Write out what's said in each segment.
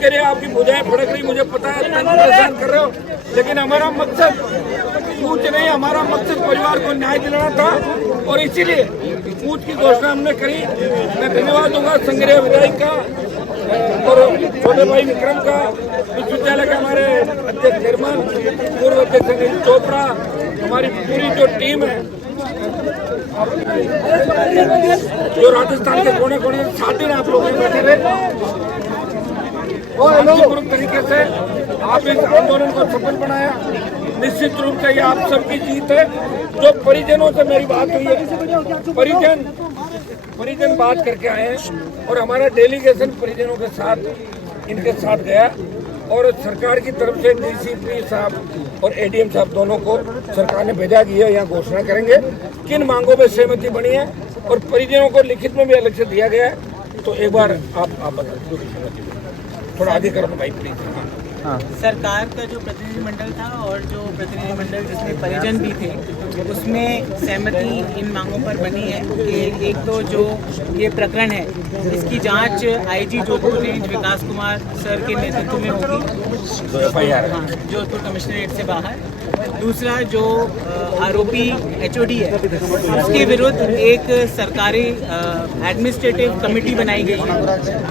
आपकी भुजाएं फड़क रही, मुझे पता है, परेशान कर रहे हो, लेकिन हमारा मकसद पूछ नहीं, हमारा मकसद परिवार को न्याय दिलाना था और इसीलिए पूछ की घोषणा हमने करी। मैं धन्यवाद दूंगा संग्रह विधायक का और छोटे भाई विक्रम का, विश्वविद्यालय के हमारे अध्यक्ष चेयरमैन, पूर्व अध्यक्ष अनिल चोपड़ा, हमारी पूरी जो टीम है, जो राजस्थान के कोने कोने 7 दिन आप लोग बैठे रहे, शांतिपूर्वक तरीके से आप इस आंदोलन को सफल बनाया। निश्चित रूप से ये आप सबकी जीत है। जो परिजनों से मेरी बात हुई है, परिजन बात करके आए हैं और हमारा डेलीगेशन परिजनों के साथ इनके साथ गया और सरकार की तरफ से डीसीपी साहब और एडीएम साहब दोनों को सरकार ने भेजा कि यहाँ घोषणा करेंगे किन मांगों में सहमति बनी है और परिजनों को लिखित में भी अलग से दिया गया है। तो एक बार आप बताइए, थोड़ा आगे करो भाई प्लीज। हाँ। सरकार का जो प्रतिनिधिमंडल था और जो प्रतिनिधिमंडल जिसमें परिजन भी थे, उसमें सहमति इन मांगों पर बनी है कि एक तो जो ये प्रकरण है इसकी जांच आईजी जोधपुर रेंज विकास कुमार सर के नेतृत्व में होगी, हाँ, जोधपुर कमिश्नरेट से बाहर। दूसरा जो आरोपी एचओडी है उसके विरुद्ध एक सरकारी एडमिनिस्ट्रेटिव कमेटी बनाई गई है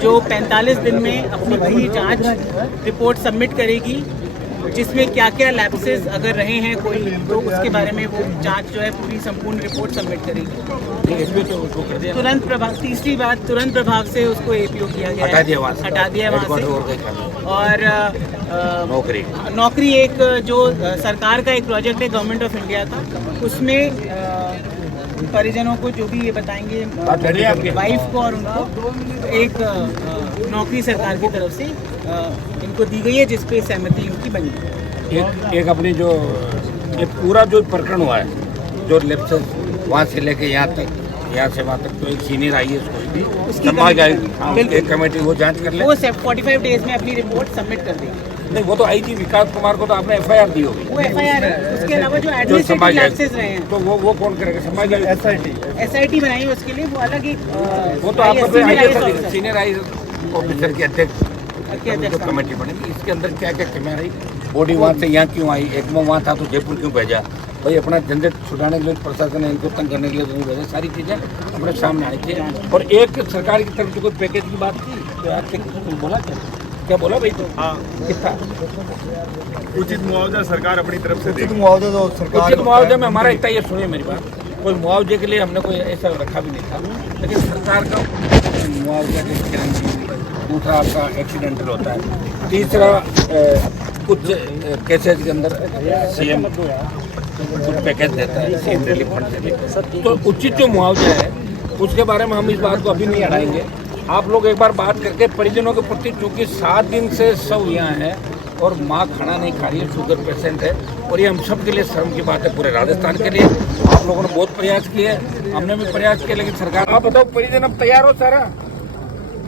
जो 45 दिन में अपनी पूरी जांच रिपोर्ट सबमिट करेगी, जिसमें क्या क्या लैप्सेस अगर रहे हैं कोई तो उसके बारे में वो जांच जो है पूरी संपूर्ण रिपोर्ट सबमिट करेगी। तुरंत प्रभाव, तीसरी बात, तुरंत प्रभाव से उसको एपीओ किया गया, हटा दिया वहाँ से। और नौकरी एक जो सरकार का एक प्रोजेक्ट है गवर्नमेंट ऑफ इंडिया का, उसमें परिजनों को जो भी ये बताएंगे वाइफ को और उनको एक नौकरी सरकार की तरफ से इनको दी गई है जिसपे सहमति इनकी बनी है। एक अपनी जो ये पूरा जो प्रकरण हुआ है, जो लेफ्ट वहाँ से लेके यहाँ तक, यहाँ से वहाँ तक, तो एक सीनियर आई है उसको एक कमेटी वो जांच कर ले, वो 45 डेज में अपनी रिपोर्ट सबमिट कर देगी। नहीं, वो तो आईजी विकास कुमार को तो आपने एफआईआर दी होगी, वो एफआईआर है। उसके अलावा जो एडमिनिस्ट्रेटिव लैप्सेस रहे हैं तो वो कौन करेगा? समाज एसआईटी बनाई है उसके लिए, वो अलग एक वो तो आपको सीनियर आई ऑफिसर के अध्यक्ष कमेटी बनेगी। इसके अंदर क्या क्या कमियां रही, बॉडी वहाँ से यहाँ क्यों आई, एकमो वहाँ था तो जयपुर क्यों भेजा, भाई अपना झंझट छुड़ाने के लिए प्रशासन ने इनको तंग करने के लिए तो नहीं भेजा, सारी चीज़ें अपने सामने आई थी। और एक सरकार की तरफ से कोई पैकेज की बात थी तो आपके कुछ बोला क्या बोला भाई? तो हाँ, कितना उचित मुआवजा सरकार अपनी तरफ से देगी। मुआवजा तो सरकार, उचित मुआवजा में हमारा इतना ये सुनिए मेरी बात, कोई मुआवजे के लिए हमने कोई ऐसा रखा भी नहीं था, लेकिन सरकार का मुआवजा के गारंटी। दूसरा आपका एक्सीडेंटल होता है, तीसरा कुछ केसेज के अंदर सीएम कुछ पैकेज देता है सीएम रिलीफ फंड से, तो उचित जो मुआवजा है उसके बारे में हम इस बात को अभी नहीं हटाएंगे। आप लोग एक बार बात करके परिजनों के प्रति, चूँकि 7 दिन से सब यहाँ है और माँ खाना नहीं खा रही है, शुगर पेशेंट है, और ये हम सब के लिए शर्म की बात है, पूरे राजस्थान के लिए। आप लोगों ने बहुत प्रयास किए, हमने भी प्रयास किए, लेकिन सरकार, आप बताओ परिजन अब तैयार हो सारा?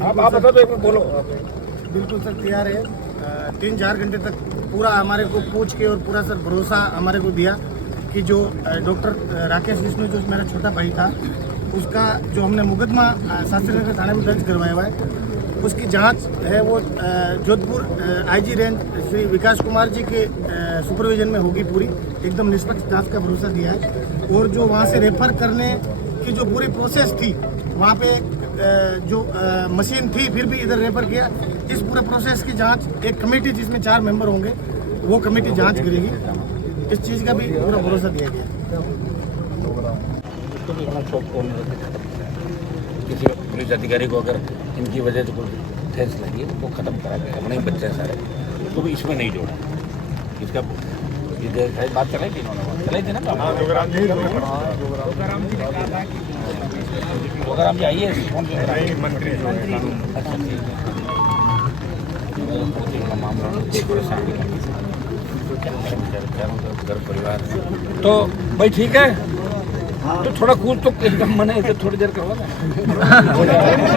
आप बताओ तो एक बार बोलो। बिल्कुल सर तैयार है। 3-4 घंटे तक पूरा हमारे को पूछ के और पूरा सर भरोसा हमारे को दिया कि जो डॉक्टर राकेश विष्णु जो मेरा छोटा भाई था, उसका जो हमने मुकदमा शास्त्री नगर थाने में दर्ज करवाया हुआ है, उसकी जांच है वो जोधपुर आईजी रेंज श्री विकास कुमार जी के सुपरविजन में होगी, पूरी एकदम निष्पक्ष जांच का भरोसा दिया है। और जो वहाँ से रेफर करने की जो पूरी प्रोसेस थी, वहाँ पे जो मशीन थी फिर भी इधर रेफर किया। इस पूरे प्रोसेस की जांच एक कमेटी जिसमें 4 मेंबर होंगे वो कमेटी जांच करेगी, इस चीज़ का भी पूरा भरोसा दिया गया। किसी पुलिस अधिकारी को अगर इनकी वजह से कोई ठेस लगी तो खत्म करा के अपने ही बच्चे सारे, तो भी इसमें नहीं जोड़ा। इसका बात चलाई थी, इन्होंने चलाई थी ना, प्रोग्राम भी आइए मंत्री मामला घर परिवार, तो भाई ठीक है, तो थोड़ा कूद तो एकदम मने तो थोड़ी देर करो ना,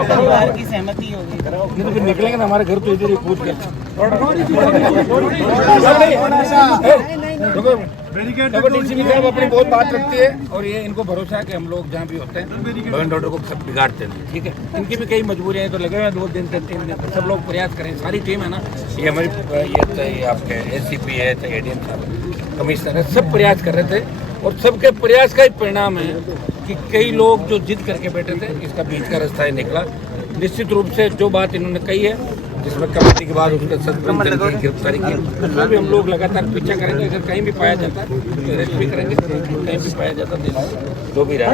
परिवार की सहमति होगी, नहीं तो फिर निकलेंगे ना हमारे घर तो इधर ही कूद कर। देखो डीसीपी साहब अपनी बहुत बात रखती है और ये इनको भरोसा है कि हम लोग जहाँ भी होते हैं लॉ एंड ऑर्डर को सब बिगाड़ते नहीं, ठीक है। इनकी भी कई मजबूरियाँ हैं तो लगे हुए हैं 2 दिन से 3 दिन सब लोग प्रयास करें, सारी टीम है ना, ये हमारी ये आपके एसीपी है चाहे एडीएम साहब कमिश्नर है, सब प्रयास कर रहे थे और सबके प्रयास का ही परिणाम है कि कई लोग जो जिद करके बैठे थे इसका बीच का रास्ता ही निकला। निश्चित रूप से जो बात इन्होंने कही है जिसमें कमेटी के बाद उसका सस्पेंड करके गिरफ्तारी की, उसमें भी हम लोग लगातार पीछा करेंगे। अगर कहीं भी पाया जाता है तो अरेस्ट भी करेंगे, कहीं भी पाया जाता है जो भी रहा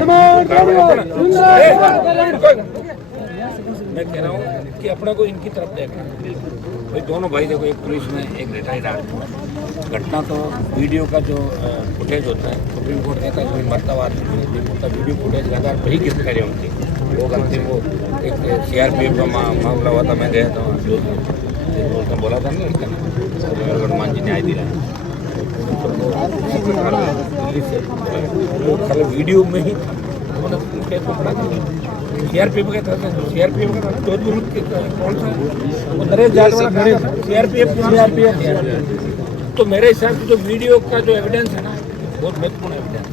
मैं कह रहा हूँ कि अपने को इनकी तरफ देखना भाई, दोनों भाई देखो, एक पुलिस में एक रिटायर्ड आर्मी। घटना तो वीडियो का जो फुटेज होता है सुप्रीम कोर्ट कहता है कोई मर्तबाद नहीं होता, वीडियो फुटेज लगातार वही गिरफ्तारी होती है। लोग अंतिम वो एक CRPF का मामला हुआ था, मैं गया था वहाँ जो बोला था ना लड़का हनुमान जी न्याय दिला दिल्ली से वो खाली वीडियो में ही पकड़ा था। CRPF का था, CRPF का था जोधपुर कौन सा वो नरेश जाटवाड़ा CRPF। तो मेरे हिसाब से जो वीडियो का जो एविडेंस है ना बहुत महत्वपूर्ण एविडेंस है।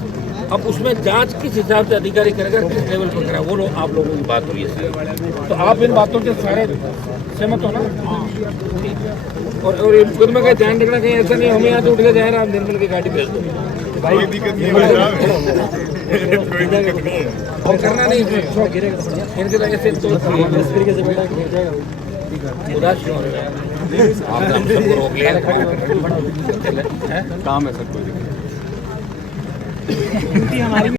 अब उसमें जांच किस हिसाब से अधिकारी करेगा, किस लेवल पर करेगा, वो आप लोगों की बात हुई है। तो आप इन बातों से सारे सहमत हो ना। और मुकदमे का ध्यान रखना, कहीं ऐसा नहीं हमें यहाँ से उठ के जाए ना आप निर्मल की गाड़ी भेज दो, कोई दिक्कत नहीं है साहब, कोई दिक्कत नहीं है और करना नहीं इनके ऐसे तो उदास क्यों हो रहे हैं आप, हम सबको रोक लिया काम है सर, कोई हमारी